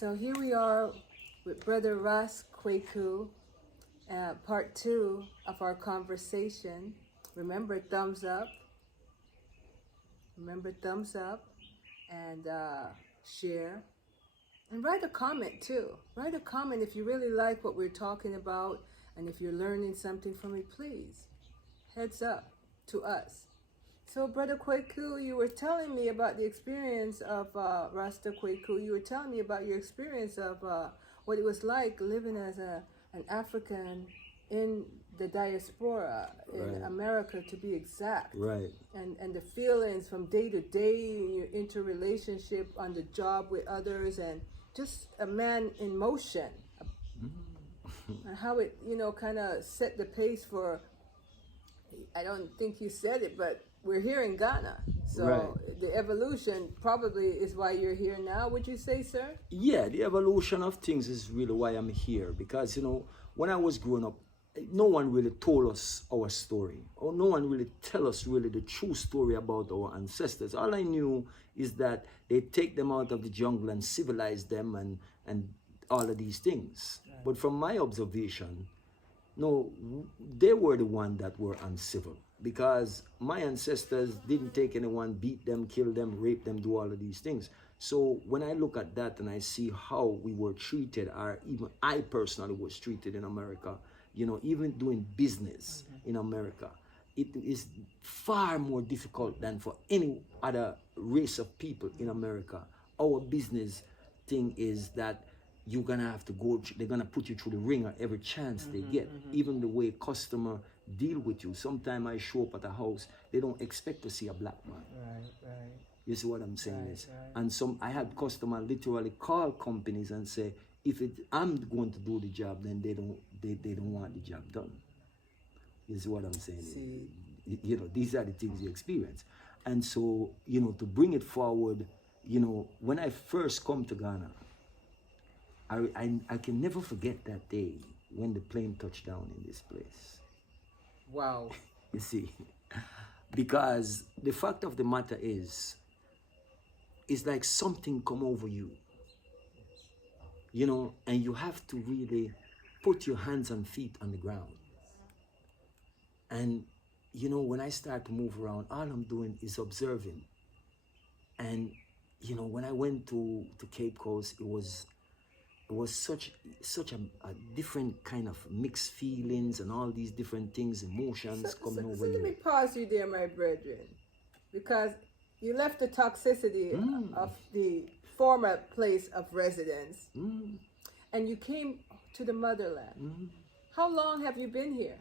So here we are with Brother Ras Kwaku, part 2 of our conversation. Remember, thumbs up. Remember, thumbs up and share. And write a comment too. Write a comment if you really like what we're talking about and if you're learning something from it, please. Heads up to us. So, Brother Kwaku, you were telling me about the experience of Rasta Kwaku. You were telling me about your experience of what it was like living as an African in the diaspora, in America to be exact. Right. And the feelings from day to day, your interrelationship on the job with others, and just a man in motion. And how it, kind of set the pace for, I don't think you said it, but we're here in Ghana. So the evolution probably is why you're here now, would you say, sir? Yeah, the evolution of things is really why I'm here. Because, when I was growing up, no one really told us our story. Or no one really tell us really the true story about our ancestors. All I knew is that they take them out of the jungle and civilize them and all of these things. Right. But from my observation, no, they were the ones that were uncivil. Because my ancestors didn't take anyone, beat them, kill them, rape them, do all of these things. So when I look at that and I see how we were treated, or even I personally was treated in America, even doing business in America, it is far more difficult than for any other race of people in America. Our business thing is that you're gonna have to go, they're gonna put you through the ringer every chance they get. Even the way customer deal with you. Sometimes I show up at a house, they don't expect to see a black man. Right. You see what I'm saying is? And I had customers literally call companies and say, I'm going to do the job, then they don't want the job done. You see what I'm saying? See. These are the things you experience. And so, to bring it forward, when I first come to Ghana, I can never forget that day when the plane touched down in this place. Wow. You see, because the fact of the matter is, it's like something come over you, and you have to really put your hands and feet on the ground. And, when I start to move around, all I'm doing is observing. And, when I went to Cape Coast, it was such a different kind of mixed feelings and all these different things, emotions coming over you. Let me pause you there, my brethren, because you left the toxicity of the former place of residence and you came to the motherland. How long have you been here?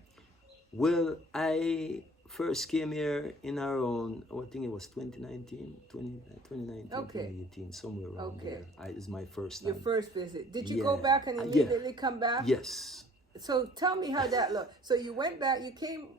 Well, I first came here in around, I think it was 2019, 2018, somewhere around there. It's my first time. Your first visit. Did you go back and immediately come back? Yes. So tell me how that looked. So you went back, you came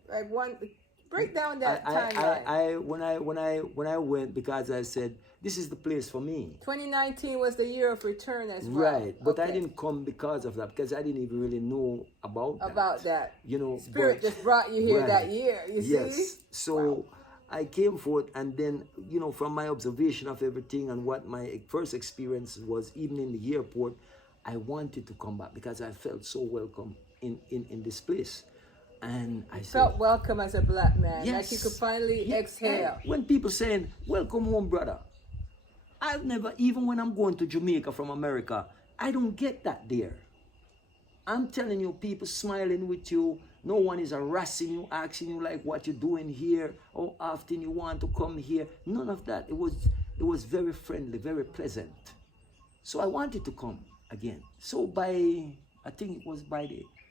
break down that timeline. When I went, because I said, this is the place for me. 2019 was the year of return as well. Right, but I didn't come because of that, because I didn't even really know about that. Spirit but, just brought you here that year, you see? Yes, so I came forth, and then, from my observation of everything and what my first experience was, even in the airport, I wanted to come back because I felt so welcome in this place. And I felt welcome as a black man, yes, like you could finally exhale. When people saying, welcome home, brother, I've never, even when I'm going to Jamaica from America, I don't get that there. I'm telling you, people smiling with you, no one is harassing you, asking you like what you're doing here, how often you want to come here, none of that. It was very friendly, very pleasant. So I wanted to come again. So I think it was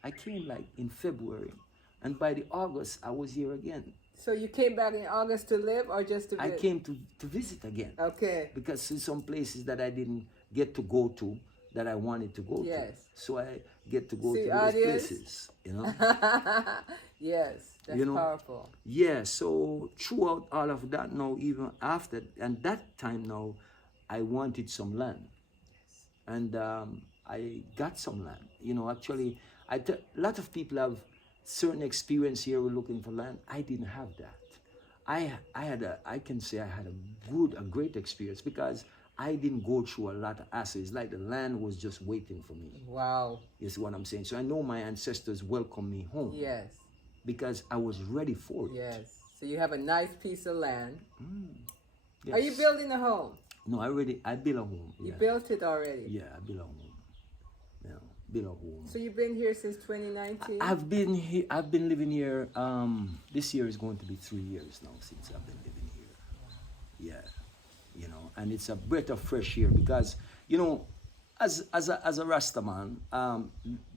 I came like in February, and by the August, I was here again. So you came back in August to live or just to visit? I came to visit again. Okay. Because in some places that I didn't get to go to, that I wanted to go to. So I get to go to those places, Yes, that's powerful. Yeah, so throughout all of that now, even after, and that time now, I wanted some land. And I got some land. Actually, a lot of people have certain experience here with looking for land. I didn't have that. I can say I had a great experience because I didn't go through a lot of hassle. It's like the land was just waiting for me. Wow. You see what I'm saying? So I know my ancestors welcomed me home. Yes. Because I was ready for it. Yes. So you have a nice piece of land. Yes. Are you building a home? No, I built a home. You built it already? Yeah, I built a home. Yeah, built a home. So you've been here since 2019? I've been here. I've been living here. This year is going to be 3 years now since I've been living here. Yeah, you know, and it's a breath of fresh air because, you know, as a Rasta man,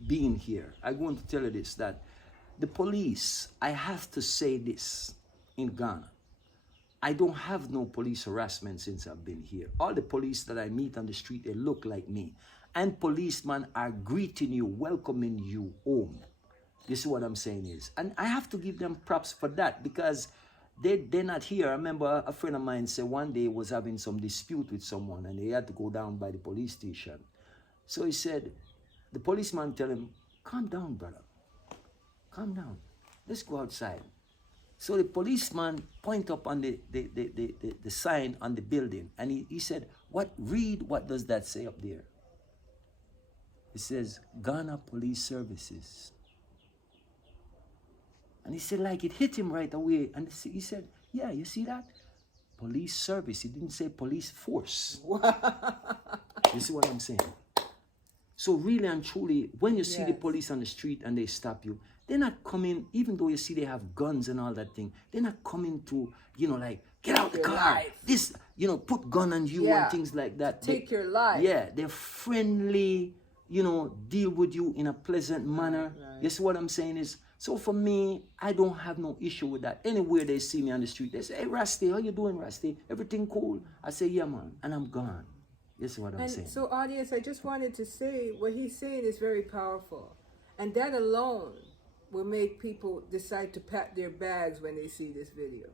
being here, I'm going to tell you this, that the police, I have to say this in Ghana, I don't have no police harassment since I've been here. All the police that I meet on the street, they look like me. And policemen are greeting you, welcoming you home. This is what I'm saying is. And I have to give them props for that because they're not here. I remember a friend of mine said one day he was having some dispute with someone and he had to go down by the police station. So he said, the policeman tell him, calm down, brother. Calm down. Let's go outside. So the policeman point up on the sign on the building and he said, read what does that say up there? It says, Ghana Police Services. And he said, like it hit him right away. And he said, yeah, you see that? Police service. He didn't say police force. You see what I'm saying? So really and truly, when you see the police on the street and they stop you, they're not coming, even though you see they have guns and all that thing, they're not coming to, you know, like, get out the car. Life. This, you know, put gun on you and things like that. Take your life. Yeah, they're friendly, you know, deal with you in a pleasant manner. Right. You see what I'm saying is, so for me, I don't have no issue with that. Anywhere they see me on the street, they say, hey, Rusty, how you doing, Rusty? Everything cool? I say, yeah, man, and I'm gone. This is what I'm saying. So, audience, I just wanted to say what he's saying is very powerful. And that alone will make people decide to pack their bags when they see this video.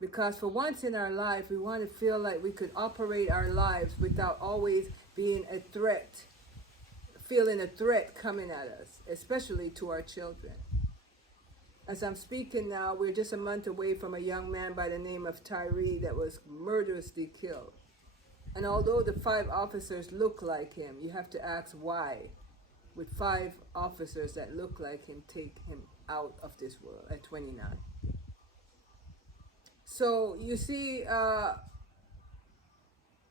Because for once in our life, we want to feel like we could operate our lives without always being a threat, feeling a threat coming at us, especially to our children. As I'm speaking now, we're just a month away from a young man by the name of Tyree that was murderously killed. And although the 5 officers look like him, you have to ask why would 5 officers that look like him take him out of this world at 29. So you see,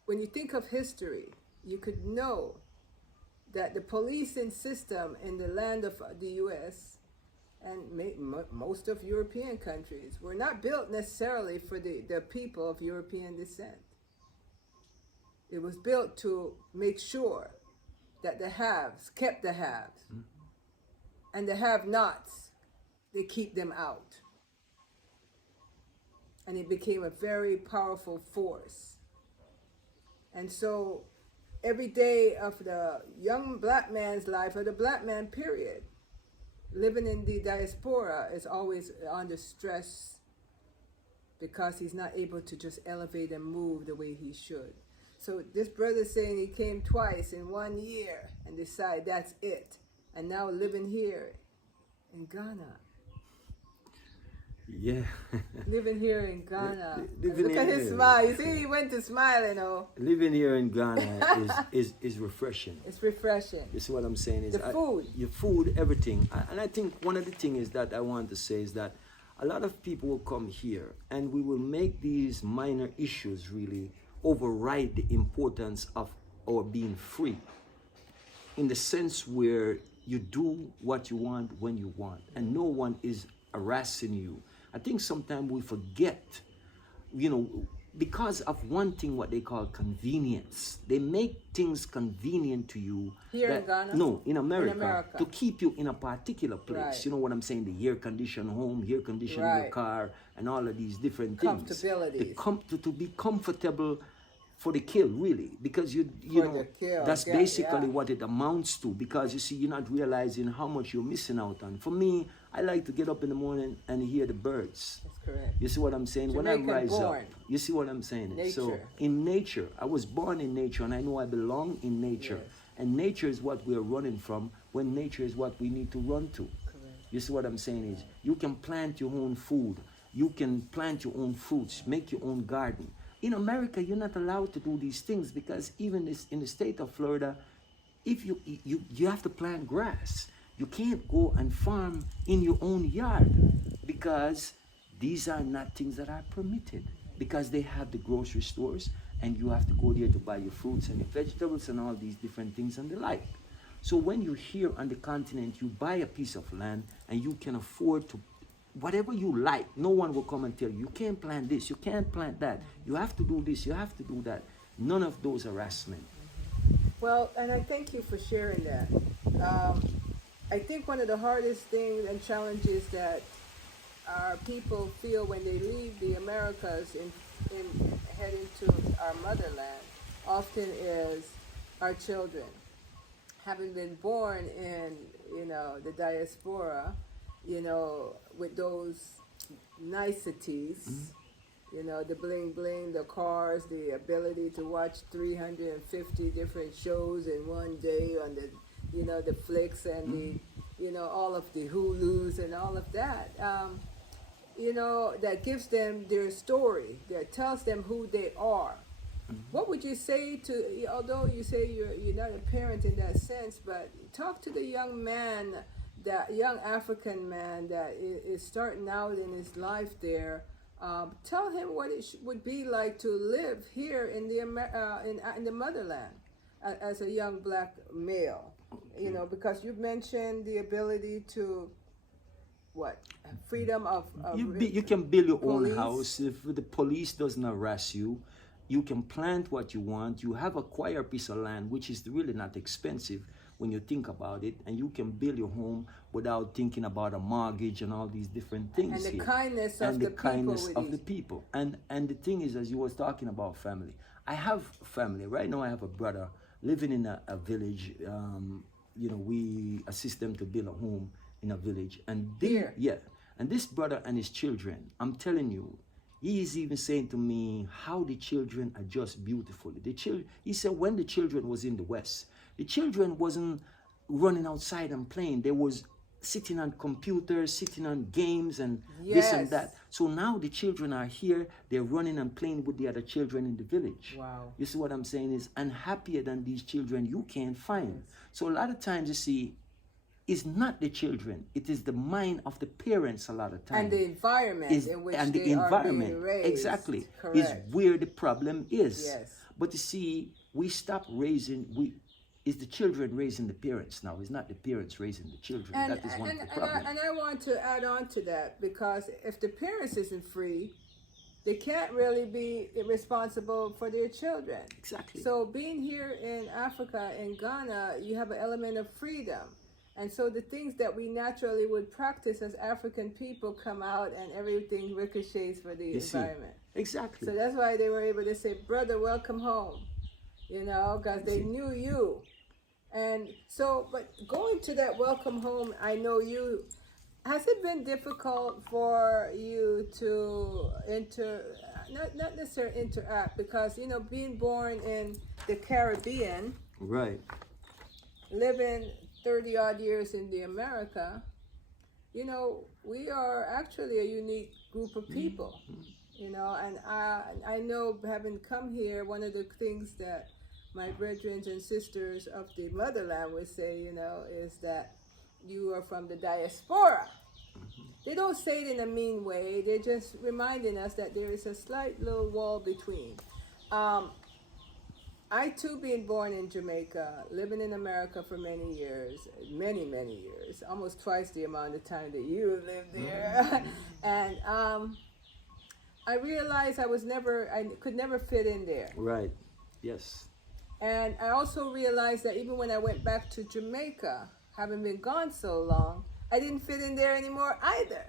when you think of history, you could know that the policing system in the land of the U.S. and most of European countries were not built necessarily for the people of European descent. It was built to make sure that the haves kept the haves, and the have-nots, they keep them out. And it became a very powerful force. And so every day of the young black man's life, or the black man period, living in the diaspora is always under stress because he's not able to just elevate and move the way he should. So this brother's saying he came twice in 1 year and decided that's it. And now living here in Ghana. Yeah. Living here in Ghana. Look at his smile. You see, he went to smile, you know. Living here in Ghana is refreshing. It's refreshing. You see what I'm saying? Is the food. Your food, everything. And I think one of the things is that I want to say is that a lot of people will come here and we will make these minor issues really override the importance of our being free. In the sense where you do what you want when you want and no one is harassing you. I think sometimes we forget, you know, because of one thing, what they call convenience. They make things convenient to you. Here in Ghana? No, in America. To keep you in a particular place. Right. You know what I'm saying? The air-conditioned home, air-conditioned your car, and all of these different things. Comfortabilities. To be comfortable for the kill, really, because you know that's basically what it amounts to. Because you see, you're not realizing how much you're missing out on. For me, I like to get up in the morning and hear the birds. That's correct. You see what I'm saying? Jamaican when I rise born. up, you see what I'm saying? Nature. So in nature, I was born in nature, and I know I belong in nature. Yes. And nature is what we are running from. When nature is what we need to run to. Correct. You see what I'm saying is, you can plant your own food. You can plant your own fruits, make your own garden. In America, you're not allowed to do these things because even in the state of Florida, if you have to plant grass. You can't go and farm in your own yard because these are not things that are permitted because they have the grocery stores and you have to go there to buy your fruits and your vegetables and all these different things and the like. So when you're here on the continent, you buy a piece of land and you can afford to whatever you like. No one will come and tell you, you can't plant this, you can't plant that, you have to do this, you have to do that. None of those harassment. Well, and I thank you for sharing that. I think one of the hardest things and challenges that our people feel when they leave the Americas in head into our motherland often is our children. Having been born in, the diaspora, with those niceties, the bling bling, the cars, the ability to watch 350 different shows in one day on the, the flicks and the, all of the Hulus and all of that, that gives them their story, that tells them who they are. What would you say to, although you say you're not a parent in that sense, but talk to the young man, that young African man that is starting out in his life there. Tell him what it would be like to live here in the in the motherland as a young black male. Okay. Because you mentioned the ability to freedom of you can build your police. own house. If the police doesn't harass you, you can plant what you want. You have acquired a piece of land, which is really not expensive when you think about it, and you can build your home without thinking about a mortgage and all these different things. And the here. kindness and of the the kindness people of the people. And the thing is, as you was talking about family, I have family right now. I have a brother living in a village. We assist them to build a home in a village, and and this brother and his children, I'm telling you, he is even saying to me how the children are just beautiful. He said when the children was in the West, the children wasn't running outside and playing. They was sitting on computers, sitting on games and this and that. So now the children are here, they're running and playing with the other children in the village. Wow. You see what I'm saying is, and happier than these children you can't find. So a lot of times, you see, it's not the children, it is the mind of the parents a lot of times. And the environment in which and they the environment, are being raised. exactly, Correct. is where the problem is. Yes. But you see, we stop raising, it's the children raising the parents now. It's not the parents raising the children. That is one of the problems. And I want to add on to that, because if the parents isn't free, they can't really be responsible for their children. Exactly. So being here in Africa, in Ghana, you have an element of freedom. And so the things that we naturally would practice as African people come out, and everything ricochets for the environment. Exactly. So that's why they were able to say, brother, welcome home, because they knew you. And so, but going to that welcome home, I know you, has it been difficult for you to not necessarily interact, because, being born in the Caribbean, right, living 30 odd years in the America, we are actually a unique group of people, and I know, having come here, one of the things that my brethren and sisters of the motherland would say, is that you are from the diaspora. They don't say it in a mean way. They're just reminding us that there is a slight little wall between. I too, being born in Jamaica, living in America for many years, almost twice the amount of time that you lived there. And I realized I could never fit in there. Right, yes. And I also realized that even when I went back to Jamaica, having been gone so long, I didn't fit in there anymore either.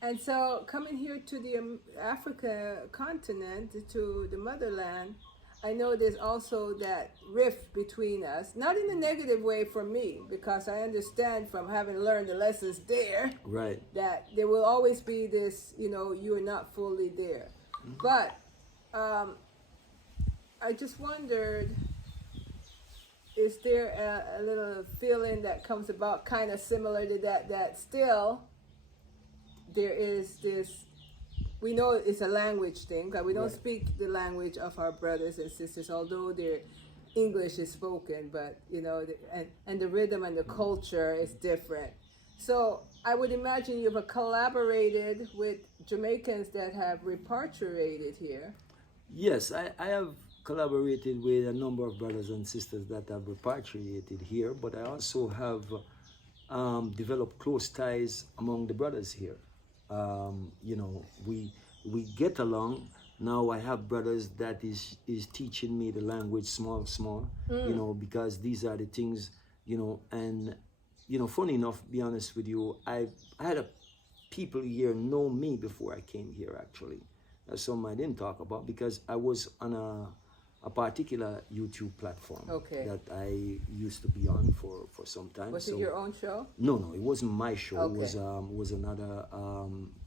And so coming here to the Africa continent, to the motherland, I know there's also that rift between us, not in a negative way for me, because I understand from having learned the lessons there, right, that there will always be this, you are not fully there. But I just wondered, is there a little feeling that comes about kind of similar to that still there is this we know it's a language thing, because we don't Right. speak the language of our brothers and sisters, although their English is spoken, but and the rhythm and the culture is different. So I would imagine you've collaborated with Jamaicans that have repatriated here. Yes, I have collaborated with a number of brothers and sisters that have repatriated here, but I also have developed close ties among the brothers here. You know, we get along. Now I have brothers that is teaching me the language small, you know, because these are the things, you know, and you know, funny enough, be honest with you, I had people here know me before I came here actually. That's something I didn't talk about because I was on a particular YouTube platform that I used to be on for some time. Was it your own show? No, it wasn't my show. Okay. It was another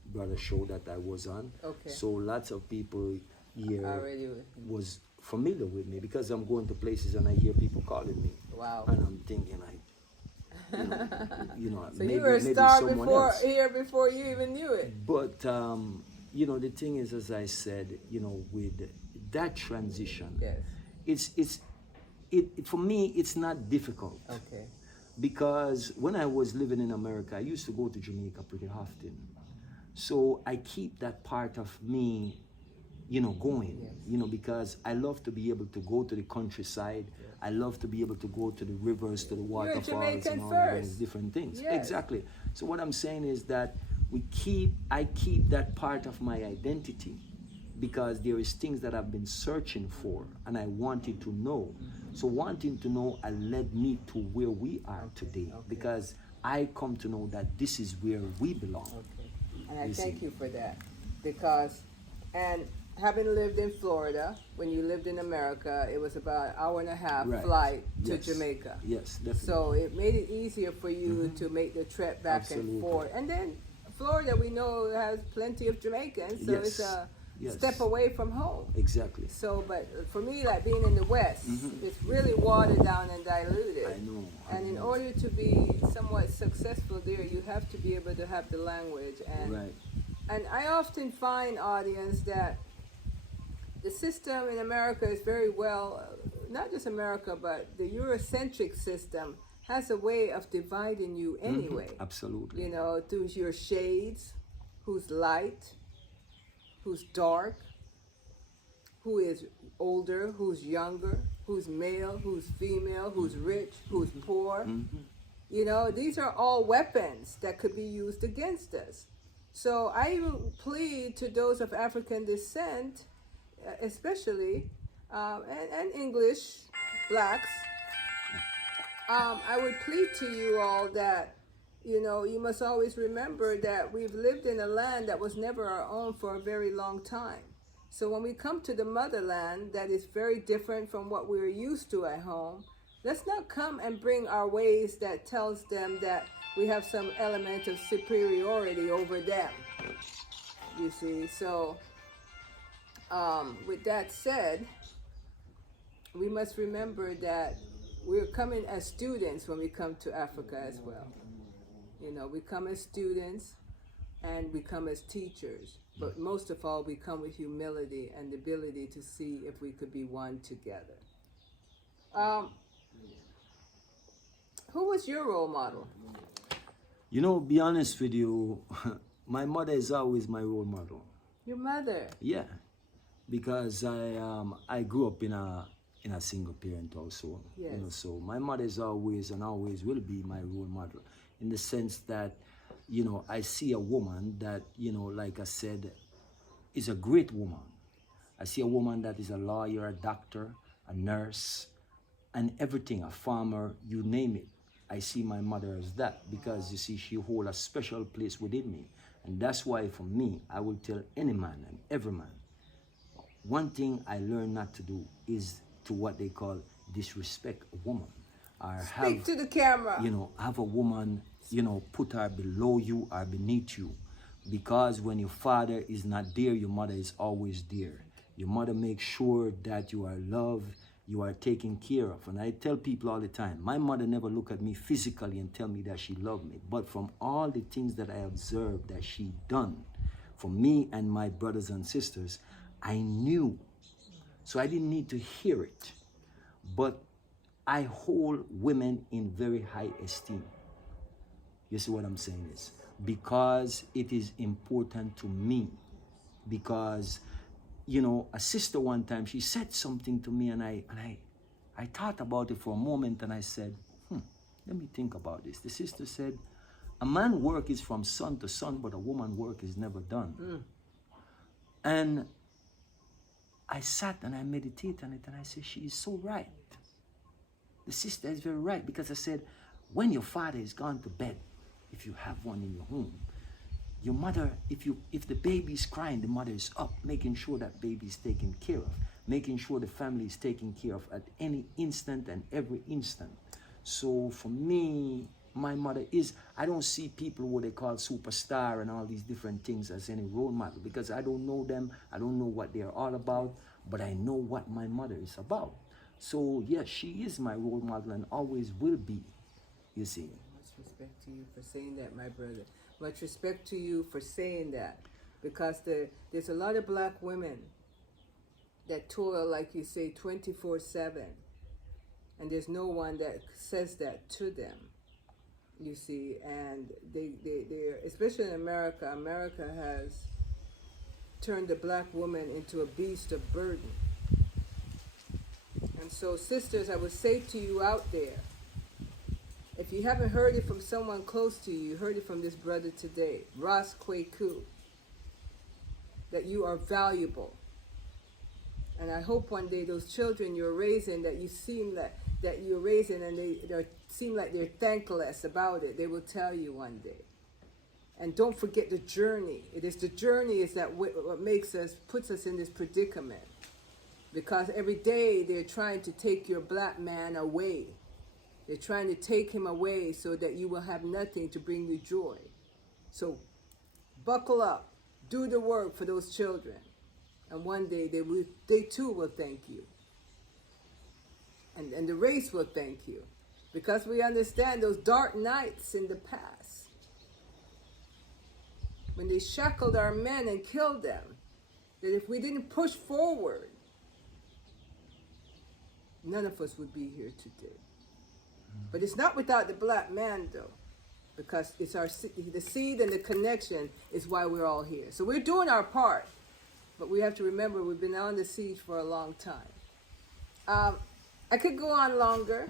brother show that I was on. Okay. So lots of people here Already was familiar with me because I'm going to places and I hear people calling me. Wow. And I'm thinking you know, so maybe, you were a maybe star someone before else. here before you even knew it. But you know, the thing is, as I said, you know, with that transition, Yes. it for me it's not difficult. Okay. Because when I was living in America, I used to go to Jamaica pretty often. So I keep that part of me, you know, going, Yes. you know, because I love to be able to go to the countryside. Yes. I love to be able to go to the rivers, to the waterfalls, Jamaican and all first. those different things. Yes. Exactly. So what I'm saying is that I keep that part of my identity because there is things that I've been searching for and I wanted to know. So wanting to know led me to where we are today because I come to know that this is where we belong. Okay. And I thank you for that because, and having lived in Florida, when you lived in America, it was about an hour and a half flight to Jamaica. Yes, definitely. So it made it easier for you to make the trip back and forth. And then Florida, we know, has plenty of Jamaicans, so it's a step away from home. Exactly. So, but for me, like being in the West, it's really watered down and diluted. I know. And in order to be somewhat successful there, you have to be able to have the language. And I often find, audience, that the system in America is very well, not just America, but the Eurocentric system has a way of dividing you anyway. Absolutely. You know, through your shades, who's light, who's dark, who is older, who's younger, who's male, who's female, who's rich, who's poor. You know, these are all weapons that could be used against us. So I even plead to those of African descent, especially, and English, blacks, I would plead to you all that, you know, you must always remember that we've lived in a land that was never our own for a very long time. So when we come to the motherland that is very different from what we're used to at home, let's not come and bring our ways that tells them that we have some element of superiority over them. You see, so with that said, we must remember that we're coming as students when we come to Africa as well. You know, we come as students and we come as teachers, but most of all, we come with humility and the ability to see if we could be one together. Who was your role model? You know, be honest with you, my mother is always my role model. Your mother? Yeah, because I grew up in a single parent household. Yes. You know, so my mother is always and always will be my role model in the sense that, you know, I see a woman that, you know, like I said, is a great woman. I see a woman that is a lawyer, a doctor, a nurse, and everything, a farmer, you name it. I see my mother as that because, you see, she holds a special place within me. And that's why, for me, I will tell any man and every man, one thing I learned not to do is to what they call disrespect a woman. Or Speak to the camera. You know, have a woman, you know, put her below you or beneath you. Because when your father is not there, your mother is always there. Your mother makes sure that you are loved, you are taken care of. And I tell people all the time, my mother never look at me physically and tell me that she loved me. But from all the things that I observed that she done for me and my brothers and sisters, I knew. So I didn't need to hear it. But I hold women in very high esteem. You see what I'm saying is? Because it is important to me. Because, you know, a sister one time, she said something to me, and I thought about it for a moment, and I said, let me think about this. The sister said, a man's work is from sun to sun, but a woman's work is never done. And I sat and I meditated on it, and I said, she is so right. The sister is very right, because I said, when your father is gone to bed, if you have one in your home, your mother, if the baby is crying, the mother is up, making sure that baby is taken care of, making sure the family is taken care of at any instant and every instant. So for me, my mother is, I don't see people what they call superstar and all these different things as any role model, because I don't know them, I don't know what they're all about, but I know what my mother is about. So yes, she is my role model and always will be, you see. Much respect to you for saying that, my brother. Much respect to you for saying that, because there's a lot of black women that toil, like you say, 24/7, and there's no one that says that to them. You see, and they're, especially in America, America has turned the black woman into a beast of burden. And so, sisters, I would say to you out there, if you haven't heard it from someone close to you, you heard it from this brother today, Ras Kweku, that you are valuable. And I hope one day those children you're raising, that you seem that you're raising, and they seem like they're thankless about it, they will tell you one day. And don't forget the journey. It is the journey is that what makes us, puts us in this predicament. Because every day they're trying to take your black man away. They're trying to take him away so that you will have nothing to bring you joy. So buckle up, do the work for those children, and one day they too will thank you. And the race will thank you, because we understand those dark nights in the past when they shackled our men and killed them, that if we didn't push forward, none of us would be here today. But it's not without the black man, though, because it's the seed and the connection is why we're all here. So we're doing our part, but we have to remember we've been on the siege for a long time. I could go on longer.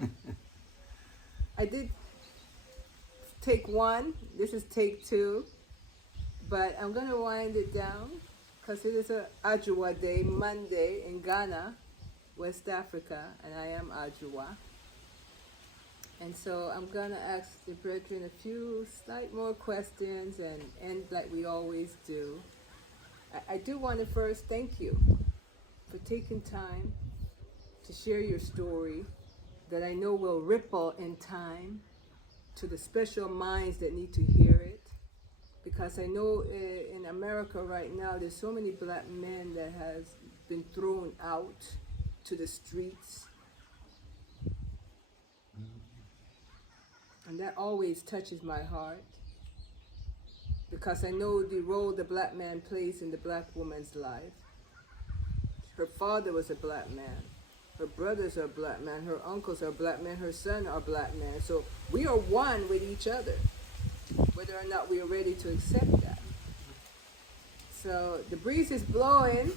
I did take one. This is take two. But I'm going to wind it down, because it is a Ajua Day, Monday in Ghana, West Africa, and I am Ajua. And so I'm going to ask the brethren a few slight more questions and end like we always do. I do want to first thank you for taking time to share your story that I know will ripple in time to the special minds that need to hear it. Because I know in America right now, there's so many black men that has been thrown out to the streets. And that always touches my heart, because I know the role the black man plays in the black woman's life. Her father was a black man. Her brothers are black men. Her uncles are black men. Her son are black men. So we are one with each other, whether or not we are ready to accept that. So the breeze is blowing.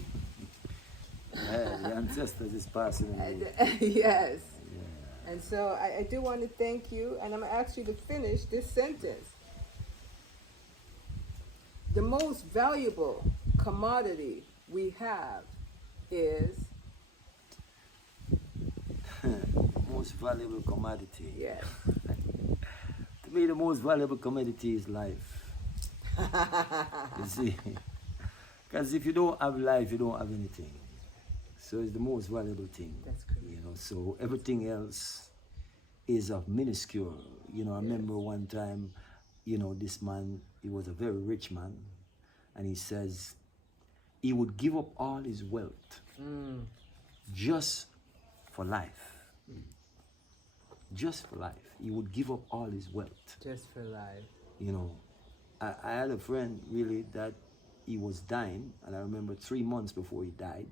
Yeah, the ancestors is passing away. Yes. And so I do want to thank you, and I'm going to ask you to finish this sentence. The most valuable commodity we have is... Most valuable commodity. Yes. To me, the most valuable commodity is life. You see? Because if you don't have life, you don't have anything. So it's the most valuable thing. That's correct. You know, so everything else is of minuscule. You know, I remember one time, you know, this man, he was a very rich man, and he says he would give up all his wealth just for life. Just for life. He would give up all his wealth. Just for life. You know, I had a friend really that he was dying, and I remember 3 months before he died,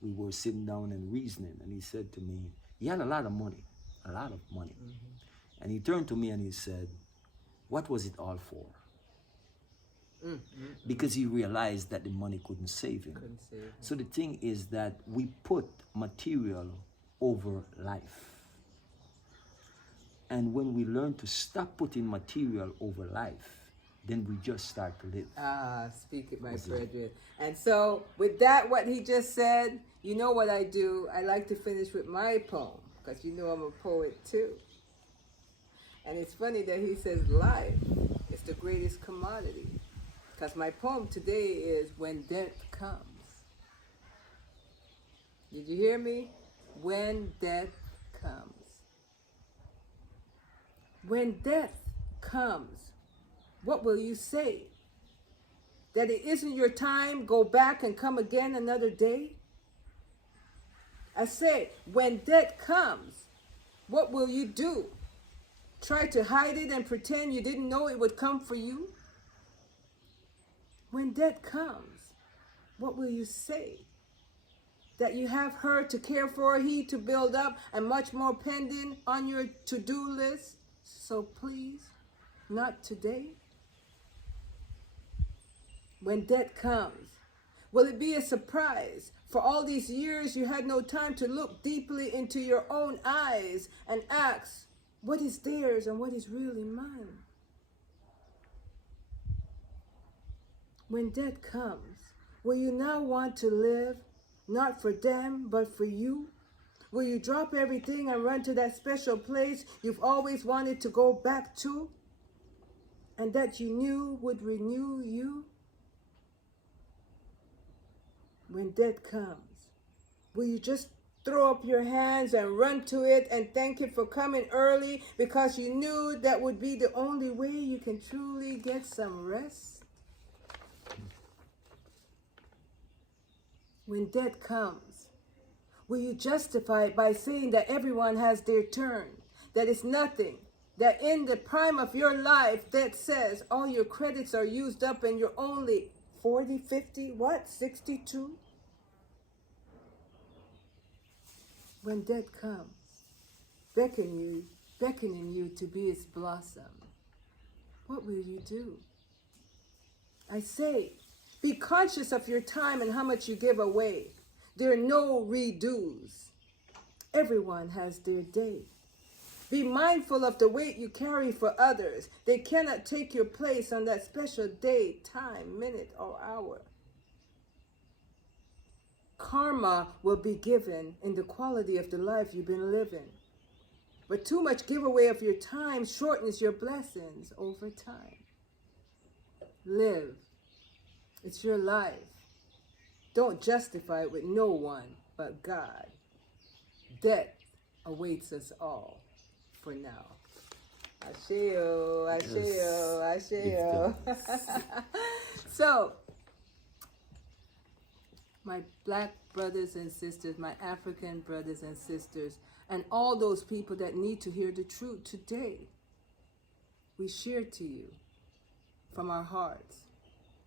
we were sitting down and reasoning, and he said to me, he had a lot of money. And he turned to me and he said, what was it all for? Because he realized that the money couldn't save him. So the thing is that we put material over life. And when we learn to stop putting material over life, then we just start to live. Ah, speak it, my brethren. And so, with that, what he just said, you know what I do? I like to finish with my poem, because you know I'm a poet too. And it's funny that he says life is the greatest commodity. Because my poem today is When Death Comes. Did you hear me? When death comes. When death comes, what will you say? That it isn't your time, go back and come again another day? I say, when death comes, what will you do? Try to hide it and pretend you didn't know it would come for you? When death comes, what will you say? That you have her to care for, he to build up, and much more pending on your to-do list? So please, not today. When death comes, will it be a surprise? For all these years you had no time to look deeply into your own eyes and ask, what is theirs and what is really mine? When death comes, will you now want to live, not for them, but for you? Will you drop everything and run to that special place you've always wanted to go back to, and that you knew would renew you? When death comes, will you just throw up your hands and run to it and thank it for coming early because you knew that would be the only way you can truly get some rest? When death comes, will you justify it by saying that everyone has their turn, that it's nothing, that in the prime of your life, that says all your credits are used up and you're only 40, 50, 62? When death comes, beckoning you to be its blossom, what will you do? I say, be conscious of your time and how much you give away. There are no redos. Everyone has their day. Be mindful of the weight you carry for others. They cannot take your place on that special day, time, minute, or hour. Karma will be given in the quality of the life you've been living. But too much giveaway of your time shortens your blessings over time. Live. It's your life. Don't justify it with no one but God. Death awaits us all for now. Asheo, Asheo, Asheo. So, my black brothers and sisters, my African brothers and sisters, and all those people that need to hear the truth today, we share to you from our hearts.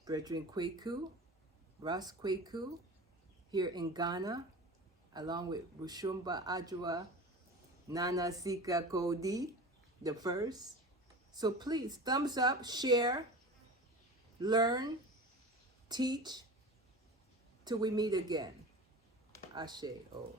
Brethren Kweku, Ras Kweku, here in Ghana, along with Roshumba Adjua, Nana Sika Kodi, the first. So please, thumbs up, share, learn, teach, till we meet again. Ashe. Oh.